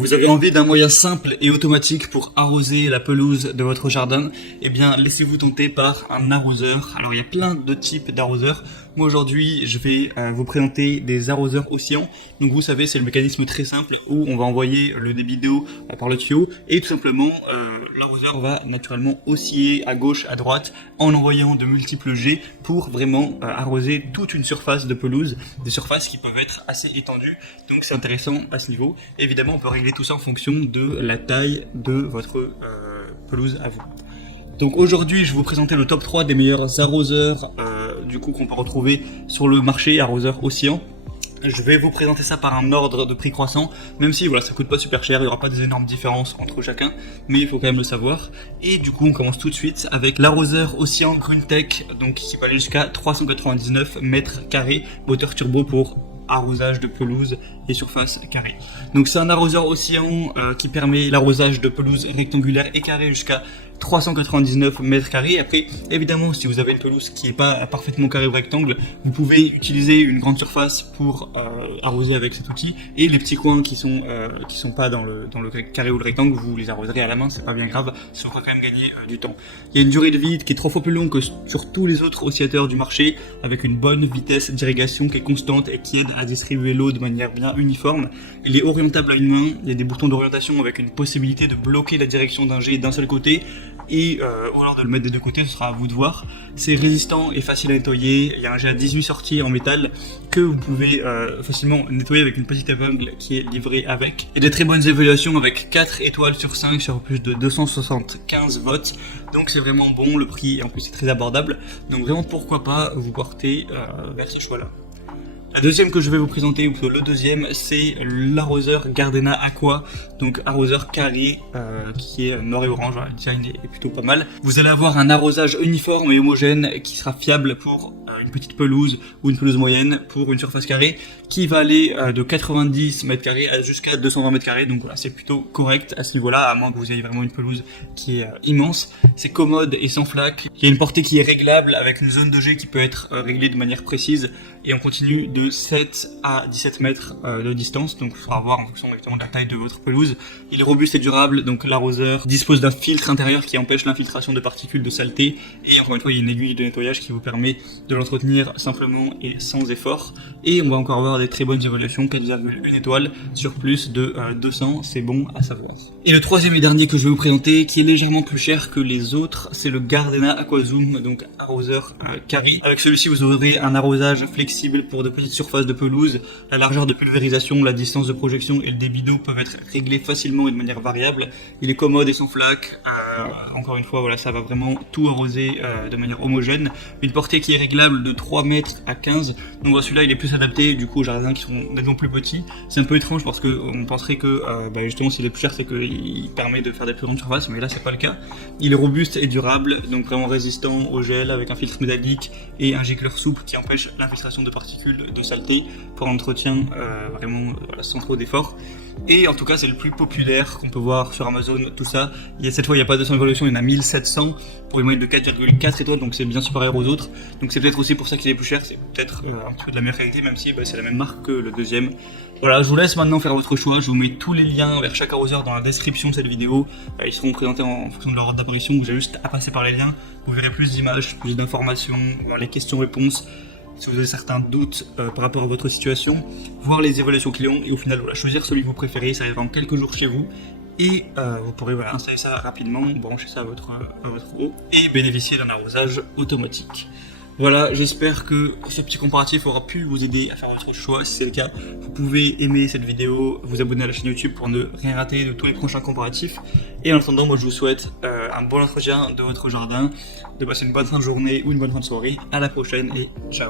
Vous avez envie d'un moyen simple et automatique pour arroser la pelouse de votre jardin? Eh bien, laissez-vous tenter par un arroseur. Alors, il y a plein de types d'arroseurs. Moi, aujourd'hui, je vais vous présenter des arroseurs oscillants. Donc, vous savez, c'est le mécanisme très simple où on va envoyer le débit d'eau par le tuyau et tout simplement, l'arroseur va naturellement osciller à gauche, à droite en envoyant de multiples jets pour vraiment arroser toute une surface de pelouse, des surfaces qui peuvent être assez étendues. Donc, c'est intéressant à ce niveau. Évidemment, on peut régler tout ça en fonction de la taille de votre pelouse à vous. Donc aujourd'hui, je vais vous présenter le top 3 des meilleurs arroseurs du coup qu'on peut retrouver sur le marché, arroseurs oscillants. Je vais vous présenter ça par un ordre de prix croissant, même si voilà, ça coûte pas super cher, il n'y aura pas des énormes différences entre chacun, mais il faut quand même le savoir. Et du coup, on commence tout de suite avec l'arroseur oscillant Gruntech, donc qui peut aller jusqu'à 399 mètres carrés, moteur turbo pour arrosage de pelouse et surface carrée. Donc c'est un arroseur oscillant qui permet l'arrosage de pelouse rectangulaire et carrée jusqu'à 399 mètres carrés. Après, évidemment, si vous avez une pelouse qui n'est pas parfaitement carrée ou rectangle, vous pouvez utiliser une grande surface pour arroser avec cet outil. Et les petits coins qui sont pas dans le carré ou le rectangle, vous les arroserez à la main, c'est pas bien grave, ça vous fera quand même gagner du temps. Il y a une durée de vie qui est 3 fois plus longue que sur tous les autres oscillateurs du marché, avec une bonne vitesse d'irrigation qui est constante et qui aide à distribuer l'eau de manière bien uniforme. Il est orientable à une main, il y a des boutons d'orientation avec une possibilité de bloquer la direction d'un jet d'un seul côté. Et au lieu de le mettre des deux côtés, ce sera à vous de voir. C'est résistant et facile à nettoyer. Il y a un jet à 18 sorties en métal que vous pouvez facilement nettoyer avec une petite épingle qui est livrée avec. Et des très bonnes évaluations avec 4 étoiles sur 5 sur plus de 275 votes. Donc c'est vraiment bon, le prix en plus c'est très abordable. Donc vraiment pourquoi pas vous porter vers ce choix-là. La deuxième que je vais vous présenter, ou plutôt le deuxième, c'est l'arroseur Gardena Aqua, donc arroseur carré qui est noir et orange, le design est plutôt pas mal. Vous allez avoir un arrosage uniforme et homogène qui sera fiable pour une petite pelouse ou une pelouse moyenne pour une surface carrée qui va aller de 90 mètres carrés jusqu'à 220 mètres carrés, donc voilà, c'est plutôt correct à ce niveau-là, à moins que vous ayez vraiment une pelouse qui est immense. C'est commode et sans flaque. Il y a une portée qui est réglable avec une zone de jet qui peut être réglée de manière précise et on continue de 7 à 17 mètres de distance, donc il faudra voir en fonction exactement de la taille de votre pelouse. Il est robuste et durable, donc l'arroseur dispose d'un filtre intérieur qui empêche l'infiltration de particules de saleté et encore une fois il y a une aiguille de nettoyage qui vous permet de l'entretenir simplement et sans effort. Et on va encore avoir des très bonnes évaluations, 4,1 étoiles sur plus de 200, c'est bon à savoir. Et le troisième et dernier que je vais vous présenter, qui est légèrement plus cher que les autres, c'est le Gardena Aquazoom, donc arroseur carré. Avec celui-ci vous aurez un arrosage flexible pour de petites surfaces de pelouse. La largeur de pulvérisation, la distance de projection et le débit d'eau peuvent être réglés facilement et de manière variable. Il est commode et sans flaque. Encore une fois, voilà, ça va vraiment tout arroser de manière homogène. Une portée qui est réglable de 3 mètres à 15. Donc voilà, celui-là il est plus adapté du coup aux jardins qui sont nettement plus petits. C'est un peu étrange parce qu'on penserait que justement s'il est plus cher c'est qu'il permet de faire des plus grandes surfaces, mais là c'est pas le cas. Il est robuste et durable, donc vraiment résistant au gel avec un filtre métallique et un gicleur souple qui empêche l'infiltration de particules de saleté pour l'entretien vraiment sans trop d'efforts. Et en tout cas c'est le plus populaire qu'on peut voir sur Amazon, tout ça. Cette fois il n'y a pas 200 évaluations, il y en a 1700 pour une moyenne de 4,4 étoiles, donc c'est bien supérieur aux autres. Donc c'est peut-être aussi pour ça qu'il est plus cher, c'est peut-être un petit peu de la meilleure qualité, même si c'est la même marque que le deuxième. Voilà, je vous laisse maintenant faire votre choix, je vous mets tous les liens vers chaque arroseur dans la description de cette vidéo. Ils seront présentés en fonction de leur ordre d'apparition, vous avez juste à passer par les liens, vous verrez plus d'images, plus d'informations, voir les questions-réponses. Si vous avez certains doutes par rapport à votre situation, voir les évaluations clients et au final voilà, choisir celui que vous préférez, ça arrivera en quelques jours chez vous et vous pourrez voilà, installer ça rapidement, brancher ça à votre eau et bénéficier d'un arrosage automatique. Voilà, j'espère que ce petit comparatif aura pu vous aider à faire votre choix. Si c'est le cas, vous pouvez aimer cette vidéo, vous abonner à la chaîne YouTube pour ne rien rater de tous les prochains comparatifs. Et en attendant, moi je vous souhaite un bon entretien de votre jardin, de passer une bonne fin de journée ou une bonne fin de soirée. À la prochaine et ciao.